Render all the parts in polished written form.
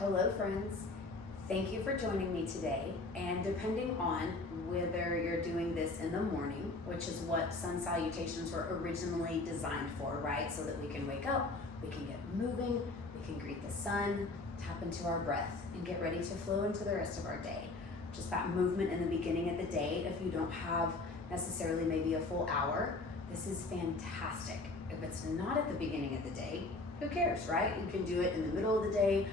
Hello friends, thank you for joining me today, and depending on whether you're doing this in the morning, which is what Sun Salutations were originally designed for, right? So that we can wake up, we can get moving, we can greet the sun, tap into our breath, and get ready to flow into the rest of our day. Just that movement in the beginning of the day. If you don't have necessarily maybe a full hour, this is fantastic. If it's not at the beginning of the day, who cares, right? You can do it in the middle of the day.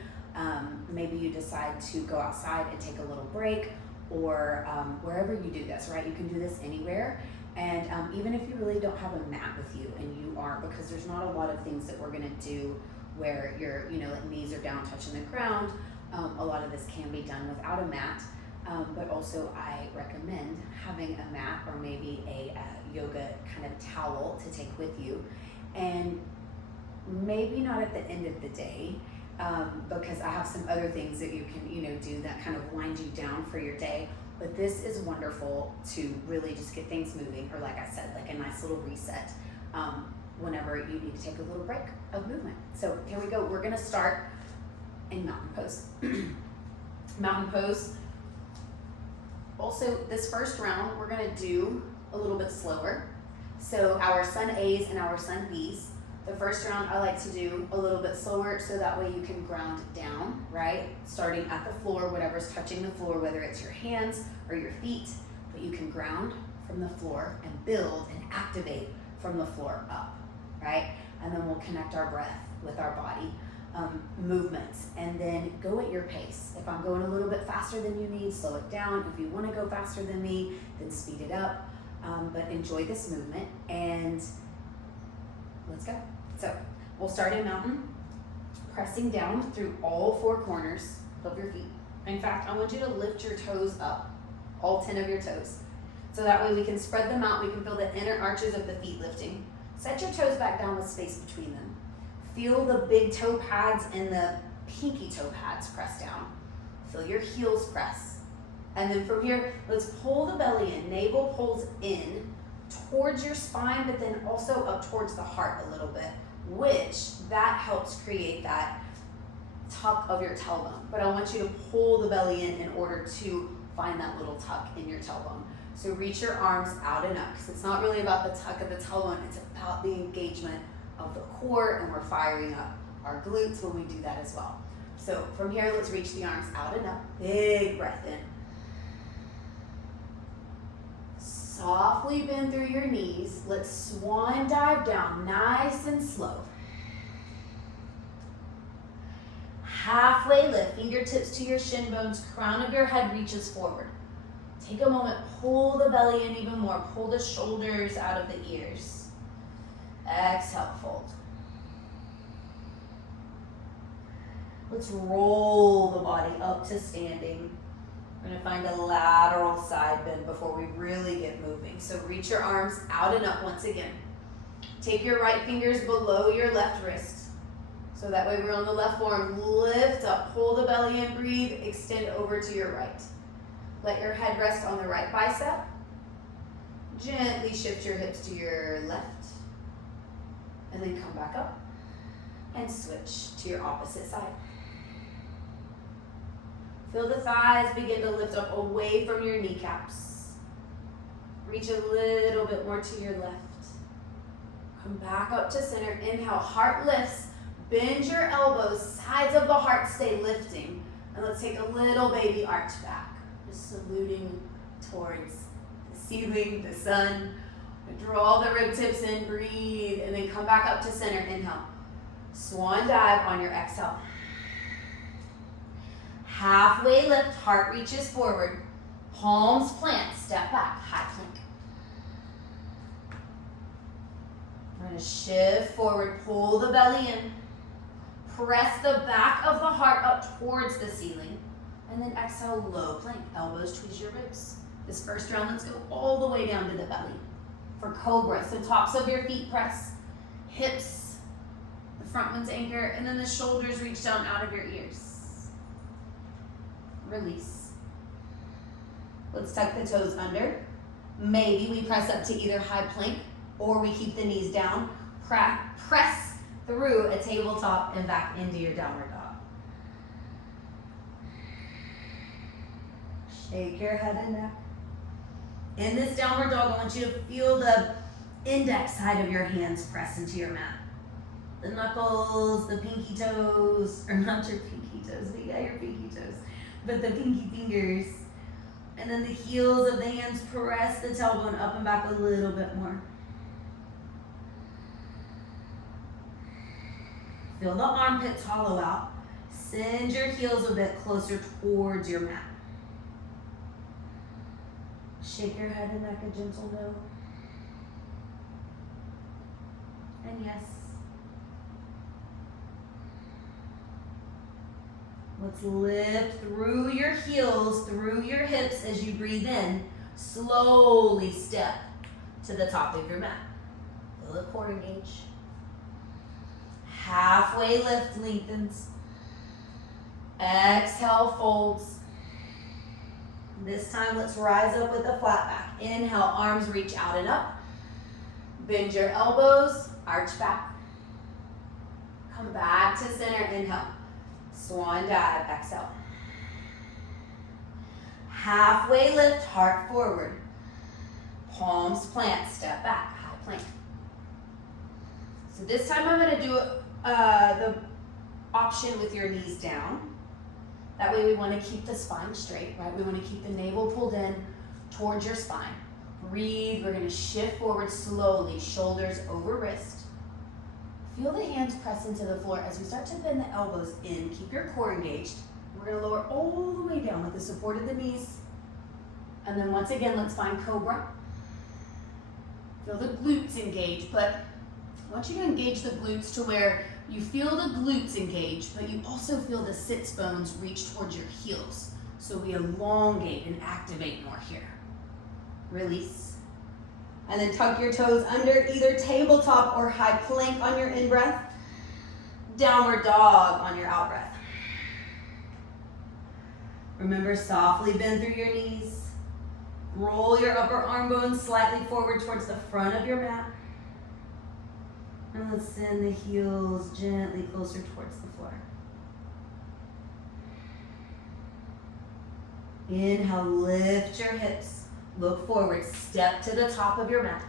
Maybe you decide to go outside and take a little break, or wherever you do this, right? You can do this anywhere. And even if you really don't have a mat with you, and you are, because there's not a lot of things that we're gonna do where your like knees are down touching the ground. A lot of this can be done without a mat, but also I recommend having a mat or maybe a yoga kind of towel to take with you. And maybe not at the end of the day, because I have some other things that you can do that kind of wind you down for your day. But this is wonderful to really just get things moving, or like I said, like a nice little reset whenever you need to take a little break of movement. So here we go. We're gonna start in mountain pose. Mountain pose. Also, this first round, we're gonna do a little bit slower. So our Sun A's and our Sun B's. The first round I like to do a little bit slower, so that way you can ground down, right? Starting at the floor, whatever's touching the floor, whether it's your hands or your feet, but you can ground from the floor and build and activate from the floor up, right? And then we'll connect our breath with our body movements, and then go at your pace. If I'm going a little bit faster than you need, slow it down. If you want to go faster than me, then speed it up. But enjoy this movement, and let's go. So we'll start in mountain, pressing down through all four corners of your feet. In fact, I want you to lift your toes up, all 10 of your toes. So that way we can spread them out. We can feel the inner arches of the feet lifting. Set your toes back down with space between them. Feel the big toe pads and the pinky toe pads press down. Feel your heels press. And then from here, let's pull the belly in. Navel pulls in towards your spine, but then also up towards the heart a little bit, which that helps create that tuck of your tailbone. But I want you to pull the belly in order to find that little tuck in your tailbone. So reach your arms out and up, because it's not really about the tuck of the tailbone, it's about the engagement of the core, and we're firing up our glutes when we do that as well. So from here, let's reach the arms out and up. Big breath in. Softly bend through your knees. Let's swan dive down, nice and slow. Halfway lift, fingertips to your shin bones, crown of your head reaches forward. Take a moment, pull the belly in even more, pull the shoulders out of the ears. Exhale, fold. Let's roll the body up to standing. We're gonna find a lateral side bend before we really get moving. So reach your arms out and up once again. Take your right fingers below your left wrist. So that way we're on the left forearm. Lift up, pull the belly in, breathe, extend over to your right. Let your head rest on the right bicep. Gently shift your hips to your left. And then come back up and switch to your opposite side. Feel the thighs begin to lift up away from your kneecaps. Reach a little bit more to your left. Come back up to center. Inhale, heart lifts. Bend your elbows, sides of the heart stay lifting. And let's take a little baby arch back. Just saluting towards the ceiling, the sun. Draw the rib tips in, breathe, and then come back up to center. Inhale. Swan dive on your exhale. Halfway lift, heart reaches forward. Palms plant, step back, high plank. We're gonna shift forward, pull the belly in. Press the back of the heart up towards the ceiling. And then exhale, low plank, elbows towards your ribs. This first round, let's go all the way down to the belly. For cobra, so tops of your feet press, hips, the front one's anchor, and then the shoulders reach down out of your ears. Release. Let's tuck the toes under. Maybe we press up to either high plank, or we keep the knees down. Press through a tabletop and back into your downward dog. Shake your head and neck. In this downward dog, I want you to feel the index side of your hands press into your mat. The knuckles, the pinky toes, or not your pinky toes, but yeah, your pinky toes, but the pinky fingers. And then the heels of the hands press the tailbone up and back a little bit more. Feel the armpits hollow out. Send your heels a bit closer towards your mat. Shake your head and neck a gentle no. And yes. Let's lift through your heels, through your hips as you breathe in. Slowly step to the top of your mat. Feel the core engage. Halfway lift lengthens. Exhale, folds. This time, let's rise up with a flat back. Inhale, arms reach out and up. Bend your elbows, arch back. Come back to center, inhale. Swan dive, exhale. Halfway lift, heart forward. Palms plant, step back, high plank. So this time I'm gonna do the option with your knees down. That way we wanna keep the spine straight, right? We wanna keep the navel pulled in towards your spine. Breathe, we're gonna shift forward slowly, shoulders over wrist. Feel the hands press into the floor as we start to bend the elbows in. Keep your core engaged. We're gonna lower all the way down with the support of the knees. And then once again, let's find cobra. Feel the glutes engage, but I want you to engage the glutes to where you feel the glutes engage, but you also feel the sits bones reach towards your heels. So we elongate and activate more here. Release. And then tuck your toes under either tabletop or high plank on your in-breath. Downward dog on your out-breath. Remember, softly bend through your knees. Roll your upper arm bones slightly forward towards the front of your mat. And let's send the heels gently closer towards the floor. Inhale, lift your hips. Look forward, step to the top of your mat.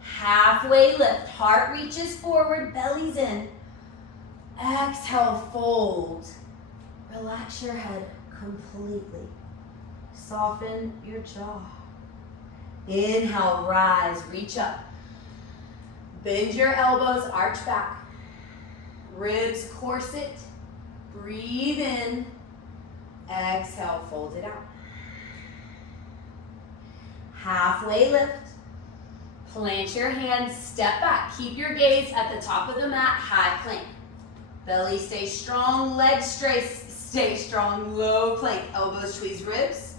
Halfway lift, heart reaches forward, belly's in. Exhale, fold. Relax your head completely. Soften your jaw. Inhale, rise, reach up. Bend your elbows, arch back. Ribs corset. Breathe in. Exhale, fold it out. Halfway lift. Plant your hands, step back. Keep your gaze at the top of the mat, high plank. Belly stay strong, legs stay strong, low plank. Elbows squeeze ribs.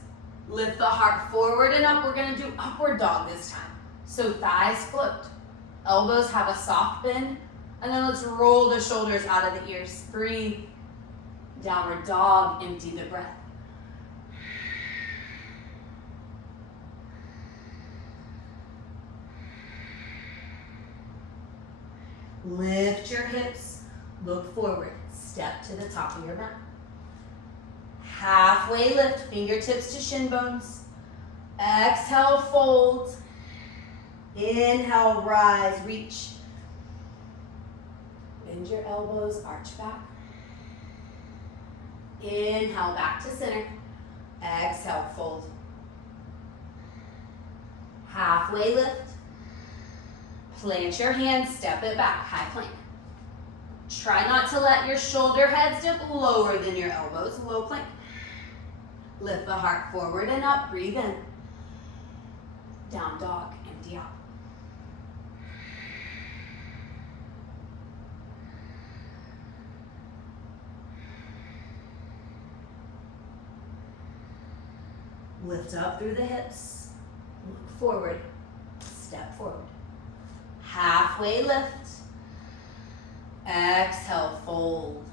Lift the heart forward and up. We're gonna do upward dog this time. So thighs float. Elbows have a soft bend. And then let's roll the shoulders out of the ears. Breathe. Downward dog, empty the breath. Lift your hips, look forward, step to the top of your mat. Halfway lift, fingertips to shin bones. Exhale, fold. Inhale, rise, reach. Bend your elbows, arch back. Inhale, back to center. Exhale, fold. Halfway lift. Plant your hands, step it back, high plank. Try not to let your shoulder heads dip lower than your elbows, low plank. Lift the heart forward and up, breathe in. Down dog, empty out. Lift up through the hips, look forward, step forward. Halfway lift. Exhale, fold.